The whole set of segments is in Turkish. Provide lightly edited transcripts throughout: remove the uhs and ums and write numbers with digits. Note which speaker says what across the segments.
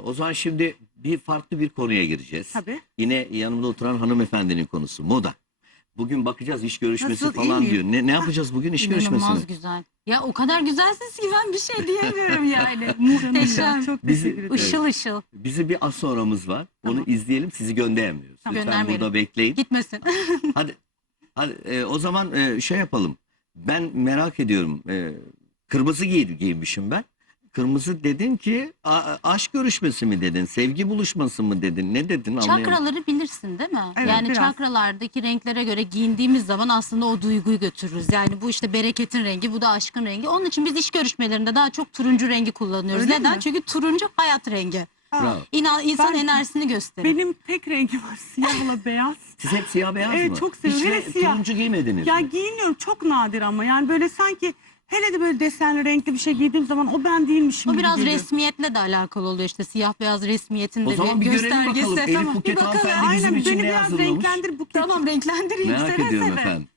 Speaker 1: O zaman şimdi farklı bir konuya gireceğiz.
Speaker 2: Tabii.
Speaker 1: Yine yanımda oturan hanımefendinin konusu moda. Bugün bakacağız iş görüşmesi
Speaker 2: Nasıl, iyi
Speaker 1: falan
Speaker 2: miyim?
Speaker 1: diyor. Ne yapacağız bugün iş görüşmesi mi?
Speaker 3: İnanılmaz güzel. Ya o kadar güzelsiniz ki ben bir şey diyemiyorum yani. Muhteşem.
Speaker 2: Çok
Speaker 1: Bizi-
Speaker 2: teşekkür ederim.
Speaker 3: Işıl ışıl.
Speaker 1: Bizi bir az sonramız var.
Speaker 2: Tamam.
Speaker 1: Onu izleyelim, sizi göndermiyoruz.
Speaker 2: Tamam.
Speaker 1: Lütfen
Speaker 3: Göndermeyelim.
Speaker 1: burada bekleyin.
Speaker 3: Gitmesin.
Speaker 1: Hadi o zaman şey yapalım. Ben merak ediyorum. Kırmızı giymişim ben. Kırmızı dedin ki aşk görüşmesi mi dedin? Sevgi buluşması mı dedin? Ne dedin? Anlayamadım.
Speaker 3: Çakraları bilirsin değil mi?
Speaker 2: Evet,
Speaker 3: Yani
Speaker 2: biraz.
Speaker 3: çakralardaki renklere göre giyindiğimiz zaman aslında o duyguyu götürürüz. Yani bu işte bereketin rengi, bu da aşkın rengi. Onun için biz iş görüşmelerinde daha çok turuncu rengi kullanıyoruz.
Speaker 2: Öyle
Speaker 3: Neden?
Speaker 2: mi?
Speaker 3: Çünkü turuncu hayat rengi.
Speaker 1: Bravo.
Speaker 3: İnsan
Speaker 2: Ben-
Speaker 3: enerjisini gösterir.
Speaker 2: Benim tek rengim var, siyahla beyaz.
Speaker 1: Siz hep siyah beyaz
Speaker 2: Evet,
Speaker 1: mı?
Speaker 2: çok seviyorum.
Speaker 1: Hiç
Speaker 2: Hele siyah.
Speaker 1: turuncu giymediniz.
Speaker 2: Ya giyiniyorum, çok nadir ama yani böyle sanki hele de böyle desenli renkli bir şey giydiğim zaman o ben değilmişim
Speaker 3: O
Speaker 2: gibi
Speaker 3: biraz
Speaker 2: geliyor.
Speaker 3: resmiyetle de alakalı oluyor işte siyah beyaz resmiyetin
Speaker 1: O
Speaker 3: de
Speaker 1: zaman
Speaker 3: bir
Speaker 1: bir görelim
Speaker 3: göstergesi.
Speaker 1: bakalım. Elif
Speaker 3: Tamam, bir
Speaker 1: Buket
Speaker 3: bakalım.
Speaker 1: hanımefendi bizim
Speaker 2: Aynen,
Speaker 1: için
Speaker 2: beni
Speaker 1: ne
Speaker 2: biraz
Speaker 1: hazırlamış?
Speaker 2: renklendir Buket.
Speaker 3: Tamam, renklendireyim
Speaker 1: Merak
Speaker 3: seve
Speaker 1: ediyorum
Speaker 3: seve.
Speaker 1: efendim.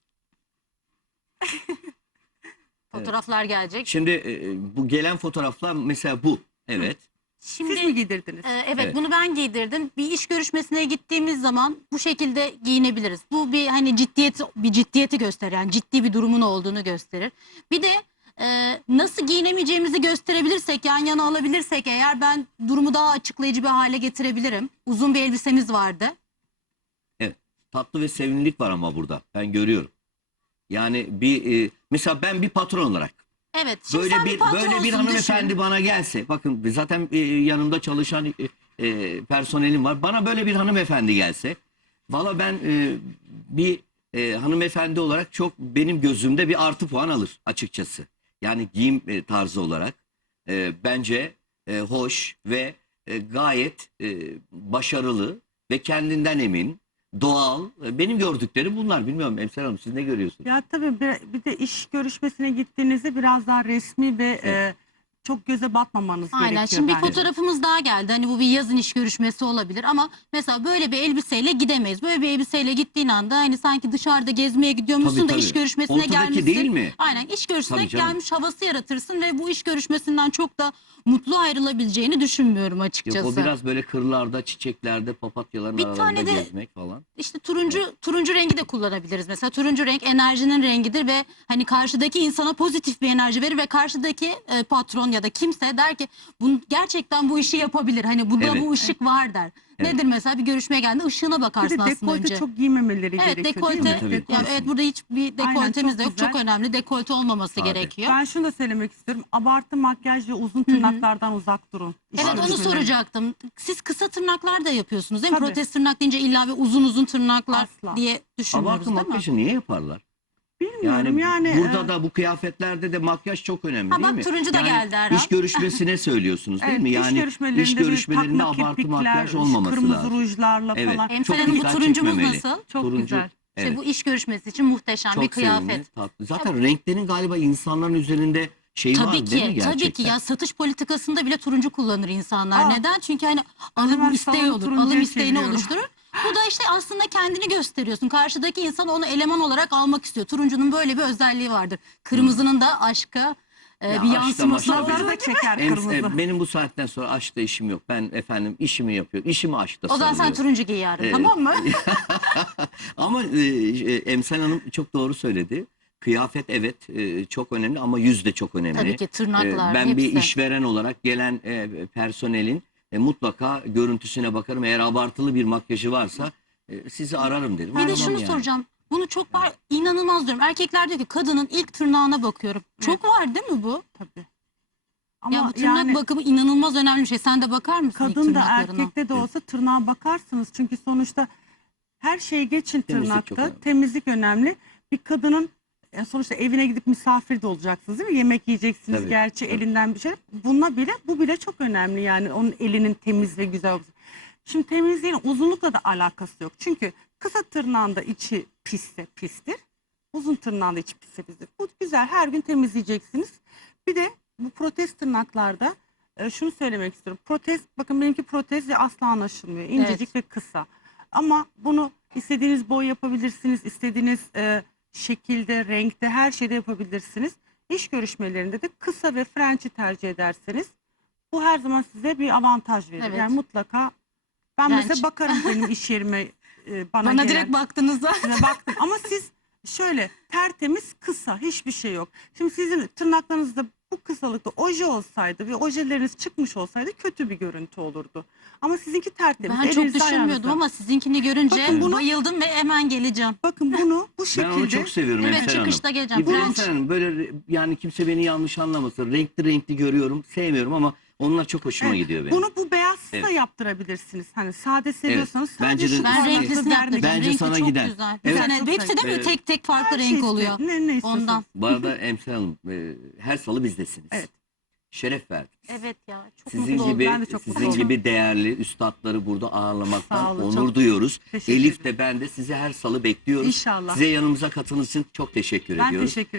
Speaker 3: Fotoğraflar gelecek.
Speaker 1: Şimdi bu gelen fotoğraflar mesela bu. Evet.
Speaker 3: Şimdi
Speaker 2: Siz mi giydirdiniz?
Speaker 3: evet,
Speaker 1: Evet.
Speaker 3: bunu ben giydirdim. Bir iş görüşmesine gittiğimiz zaman bu şekilde giyinebiliriz. Bu bir hani ciddiyeti gösterir. Yani ciddi bir durumun olduğunu gösterir. Bir de nasıl giyinemeyeceğimizi gösterebilirsek, yan yana alabilirsek eğer ben durumu daha açıklayıcı bir hale getirebilirim. Uzun bir elbisemiz vardı.
Speaker 1: Evet. Tatlı ve sevimlilik var ama burada. Ben görüyorum. Yani mesela ben bir patron olarak
Speaker 3: Evet. Şimdi
Speaker 1: böyle
Speaker 3: sen
Speaker 1: bir
Speaker 3: patronsun,
Speaker 1: hanımefendi
Speaker 3: düşün.
Speaker 1: bana gelse, bakın zaten yanımda çalışan personelim var. Bana böyle bir hanımefendi gelse, valla ben bir hanımefendi olarak çok benim gözümde bir artı puan alır açıkçası. Yani giyim tarzı olarak bence hoş ve gayet başarılı ve kendinden emin, doğal. Benim gördüklerim bunlar. Bilmiyorum Emsal Hanım, siz ne görüyorsunuz?
Speaker 2: Ya tabii bir de iş görüşmesine gittiğinizde biraz daha resmi ve çok göze batmamanız
Speaker 3: Aynen.
Speaker 2: gerekiyor
Speaker 3: Şimdi bir
Speaker 2: bence.
Speaker 3: fotoğrafımız daha geldi. Hani bu bir yazın iş görüşmesi olabilir ama mesela böyle bir elbiseyle gidemeyiz. Böyle bir elbiseyle gittiğin anda hani sanki dışarıda gezmeye gidiyormuşsun
Speaker 1: Tabii,
Speaker 3: da
Speaker 1: tabii.
Speaker 3: iş görüşmesine
Speaker 1: Ortadaki
Speaker 3: gelmişsin.
Speaker 1: değil mi?
Speaker 3: Aynen, iş görüşmesine
Speaker 1: Tabii canım.
Speaker 3: gelmiş havası yaratırsın ve bu iş görüşmesinden çok da mutlu ayrılabileceğini düşünmüyorum açıkçası.
Speaker 1: Yok, o biraz böyle kırlarda, çiçeklerde, papatyaların
Speaker 3: Bir
Speaker 1: aralarında
Speaker 3: tane de-
Speaker 1: gezmek falan.
Speaker 3: İşte turuncu rengi de kullanabiliriz. Mesela turuncu renk enerjinin rengidir ve hani karşıdaki insana pozitif bir enerji verir ve karşıdaki patron ya da kimse der ki gerçekten bu işi yapabilir. Hani bunda
Speaker 1: Evet.
Speaker 3: bu ışık var der.
Speaker 1: Evet.
Speaker 3: Nedir mesela, bir görüşmeye geldiğinde ışığına
Speaker 2: Bir
Speaker 3: bakarsın
Speaker 2: de
Speaker 3: aslında
Speaker 2: dekolte
Speaker 3: önce.
Speaker 2: çok giymemeleri
Speaker 3: Evet,
Speaker 2: gerekiyor
Speaker 3: dekolte.
Speaker 2: değil mi?
Speaker 1: Tabii.
Speaker 3: Yani evet, burada hiçbir
Speaker 2: Aynen,
Speaker 3: dekoltemiz
Speaker 2: çok
Speaker 3: de yok.
Speaker 2: güzel.
Speaker 3: Çok önemli. Dekolte olmaması
Speaker 1: Sade.
Speaker 3: gerekiyor.
Speaker 2: Ben şunu da söylemek istiyorum. Abartı makyaj ve uzun tırnaklardan uzak durun. İş
Speaker 3: Evet, onu
Speaker 2: görüşmelerinde.
Speaker 3: soracaktım. Siz kısa tırnaklar da yapıyorsunuz değil mi?
Speaker 2: Tabii.
Speaker 3: Protez tırnak deyince illa ve uzun tırnaklar
Speaker 2: Asla.
Speaker 3: diye düşünmüyoruz
Speaker 1: Abartı
Speaker 3: değil mi?
Speaker 1: makyajı niye yaparlar?
Speaker 2: Bilmiyorum yani.
Speaker 1: burada da bu kıyafetlerde de makyaj çok önemli
Speaker 3: Ha,
Speaker 1: değil
Speaker 3: bak,
Speaker 1: mi?
Speaker 3: turuncu da
Speaker 1: Yani
Speaker 3: geldi Erhan.
Speaker 1: İş görüşmesine söylüyorsunuz değil
Speaker 2: Evet,
Speaker 1: mi?
Speaker 2: iş
Speaker 1: Yani
Speaker 2: görüşmelerinde
Speaker 1: iş
Speaker 2: böyle
Speaker 1: görüşmelerinde
Speaker 2: takma
Speaker 1: abartı
Speaker 2: kirpikler,
Speaker 1: makyaj olmaması
Speaker 2: kırmızı
Speaker 1: lazım.
Speaker 2: rujlarla
Speaker 1: Evet.
Speaker 2: falan.
Speaker 3: Emsal
Speaker 1: Çok
Speaker 3: Hanım, bu
Speaker 1: dikkat
Speaker 3: turuncumuz
Speaker 1: çekmemeli.
Speaker 3: nasıl?
Speaker 2: Çok
Speaker 1: Turuncu,
Speaker 2: güzel.
Speaker 3: İşte
Speaker 1: evet.
Speaker 3: bu iş görüşmesi için muhteşem bir
Speaker 1: Çok
Speaker 3: kıyafet.
Speaker 1: sevimli, tatlı. Zaten renklerin galiba insanların üzerinde şeyi var
Speaker 3: Tabii
Speaker 1: değil mi
Speaker 3: ki,
Speaker 1: gerçekten?
Speaker 3: tabii ki ya, satış politikasında bile turuncu kullanır insanlar.
Speaker 2: Aa,
Speaker 3: Neden? Çünkü hani
Speaker 2: hemen
Speaker 3: alım isteği
Speaker 2: salonu
Speaker 3: olur,
Speaker 2: turuncuya
Speaker 3: alım isteğini
Speaker 2: çeviriyorum.
Speaker 3: oluşturur. Bu da işte aslında kendini gösteriyorsun. Karşıdaki insan onu eleman olarak almak istiyor. Turuncunun böyle bir özelliği vardır. Kırmızının da aşka
Speaker 1: Ya
Speaker 3: bir
Speaker 1: aşkla
Speaker 3: yansıması
Speaker 1: maşkla
Speaker 3: olur.
Speaker 2: Nazarı da çeker
Speaker 1: Ems-
Speaker 2: kırmızı.
Speaker 1: benim bu saatten sonra aşkta işim yok. Ben efendim işimi yapıyorum. İşimi aşkta
Speaker 3: O zaman sen
Speaker 1: sarılıyorum.
Speaker 3: turuncu giy yarın,
Speaker 1: Evet.
Speaker 3: tamam mı?
Speaker 1: Ama Emsal Hanım çok doğru söyledi. Kıyafet evet çok önemli ama yüz de çok önemli.
Speaker 3: Tabii ki, tırnaklar,
Speaker 1: Ben bir
Speaker 3: hepsi.
Speaker 1: işveren olarak gelen personelin mutlaka görüntüsüne bakarım. Eğer abartılı bir makyajı varsa sizi ararım derim.
Speaker 3: Bir de
Speaker 1: Aramam
Speaker 3: şunu
Speaker 1: yani.
Speaker 3: soracağım. Bunu çok var, inanılmaz diyorum. Erkekler diyor ki kadının ilk tırnağına bakıyorum. Çok var değil mi bu?
Speaker 2: Tabii. Ama
Speaker 3: Ya bu tırnak
Speaker 2: yani
Speaker 3: bakımı inanılmaz önemli bir şey. Sen de bakar mısın ilk
Speaker 2: kadın da
Speaker 3: tırnaklarına?
Speaker 2: erkekte de olsa tırnağa bakarsınız. Çünkü sonuçta her şeyi geçin
Speaker 1: Temizlik çok
Speaker 2: tırnakta.
Speaker 1: önemli.
Speaker 2: Temizlik önemli. Bir kadının sonuçta evine gidip misafir de olacaksınız değil mi? Yemek yiyeceksiniz
Speaker 1: Tabii,
Speaker 2: gerçi
Speaker 1: tabii.
Speaker 2: elinden bir şey. Bu bile çok önemli yani onun elinin temiz ve güzel olması. Şimdi temizliğin uzunlukla da alakası yok. Çünkü kısa tırnağında içi pisse pistir. Uzun tırnağında içi pisse pistir. Bu güzel, her gün temizleyeceksiniz. Bir de bu protez tırnaklarda şunu söylemek istiyorum. Protez, bakın benimki protez ve asla anlaşılmıyor. İncecik
Speaker 3: Evet.
Speaker 2: ve kısa. Ama bunu istediğiniz boy yapabilirsiniz. İstediğiniz şekilde, renkte, her şeyde yapabilirsiniz. İş görüşmelerinde de kısa ve French'i tercih ederseniz Bu her zaman size bir avantaj verir.
Speaker 3: Evet.
Speaker 2: Yani mutlaka ben
Speaker 3: Renç.
Speaker 2: mesela bakarım benim iş yerime bana
Speaker 3: Bana
Speaker 2: gelen.
Speaker 3: direkt baktığınızda
Speaker 2: Size baktım ama siz şöyle tertemiz kısa hiçbir şey yok. Şimdi sizin tırnaklarınızda bu kısalıkta oje olsaydı ve ojeleriniz çıkmış olsaydı kötü bir görüntü olurdu. Ama sizinki tertemiz.
Speaker 3: ben çok
Speaker 2: elinizde,
Speaker 3: düşünmüyordum
Speaker 2: ayağınızda.
Speaker 3: ama sizinkini görünce
Speaker 2: Bakın bunu-
Speaker 3: bayıldım ve hemen geleceğim.
Speaker 2: Bakın bunu bu
Speaker 1: Ben
Speaker 2: şekilde.
Speaker 1: onu çok seviyorum
Speaker 3: Evet,
Speaker 1: Emsel Hanım.
Speaker 3: çıkışta geleceğim.
Speaker 1: Bir de
Speaker 3: French.
Speaker 1: Emsel Hanım böyle yani kimse beni yanlış anlamasın. Renkli renkli görüyorum. Sevmiyorum ama onlar çok hoşuma
Speaker 2: Evet,
Speaker 1: gidiyor benim.
Speaker 2: Bunu bu beyazsız da
Speaker 1: Evet.
Speaker 2: yaptırabilirsiniz. Hani sade seviyorsanız
Speaker 1: Bence
Speaker 2: sadece
Speaker 1: de-
Speaker 2: şu
Speaker 3: Ben
Speaker 1: Kesinlikle.
Speaker 3: renklisini
Speaker 2: parmaklı
Speaker 3: yaptıracağım.
Speaker 1: Bence
Speaker 3: Renkli
Speaker 1: sana
Speaker 3: çok
Speaker 1: gider.
Speaker 3: güzel.
Speaker 1: Evet.
Speaker 3: Bir tane,
Speaker 2: Çok
Speaker 3: hepsi değil mi?
Speaker 1: Evet.
Speaker 3: Tek tek farklı
Speaker 2: Her şey
Speaker 3: renk
Speaker 2: istiyor.
Speaker 3: oluyor.
Speaker 2: Ne istiyorsanız.
Speaker 3: Ondan.
Speaker 1: Bu arada Emsel Hanım her salı bizdesiniz.
Speaker 2: Evet.
Speaker 1: Şeref verdik.
Speaker 3: Evet ya, çok
Speaker 1: Sizin
Speaker 3: mutlu oldum.
Speaker 1: gibi
Speaker 2: Ben de çok mutlu
Speaker 1: sizin
Speaker 2: oldum.
Speaker 1: gibi değerli üstadları burada ağırlamaktan
Speaker 2: Sağ olun,
Speaker 1: onur
Speaker 2: çok
Speaker 1: duyuyoruz.
Speaker 2: teşekkür
Speaker 1: Elif
Speaker 2: ederim.
Speaker 1: de ben de sizi her salı bekliyoruz.
Speaker 2: İnşallah.
Speaker 1: Size yanımıza katılınız için çok teşekkür
Speaker 2: Ben
Speaker 1: ediyoruz.
Speaker 2: teşekkür